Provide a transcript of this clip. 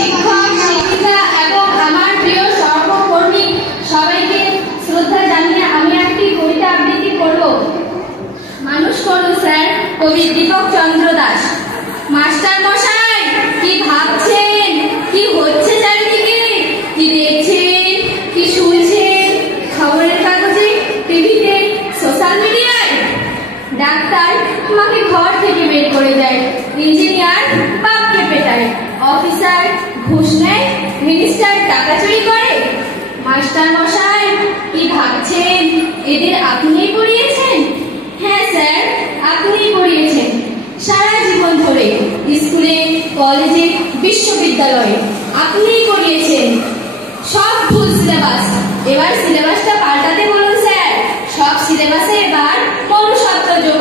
শিক্ষক, শিক্ষিকা এবং আমার প্রিয় সহকর্মী সবাইকে শ্রদ্ধা জানিয়ে আমি একটি কবিতা আবৃত্তি করব। মানুষ করুন স্যার, কবি দীপক চন্দ্র দাস। মাস্টার মশাই, কি ভাবছেন? কি হচ্ছে চারিদিকে? কি দেখছেন? কি শুনছেন? খবরের কাগজে, টিভিতে, সোশ্যাল মিডিয়ায়? ডাক্তার মাকে ঘর থেকে বের করে দেয়, ইঞ্জিনিয়ার বাপকে পেটায়, অফিসার ঘুষ নেয়, মিনিস্টার টাকা চুরি করে। মাস্টার মশাই, কি ভাবছেন? এদের আপনিই পড়িয়েছেন? হ্যাঁ স্যার, আপনিই পড়িয়েছেন সারা জীবন ধরে, স্কুলে, কলেজে, বিশ্ববিদ্যালয়ে আপনিই পড়িয়েছেন। সব ভুল সিলেবাস, এবার সিলেবাসটা পাল্টাতে বলুন স্যার। সব সিলেবাসে এবার মনুষ্যত্ব যোগ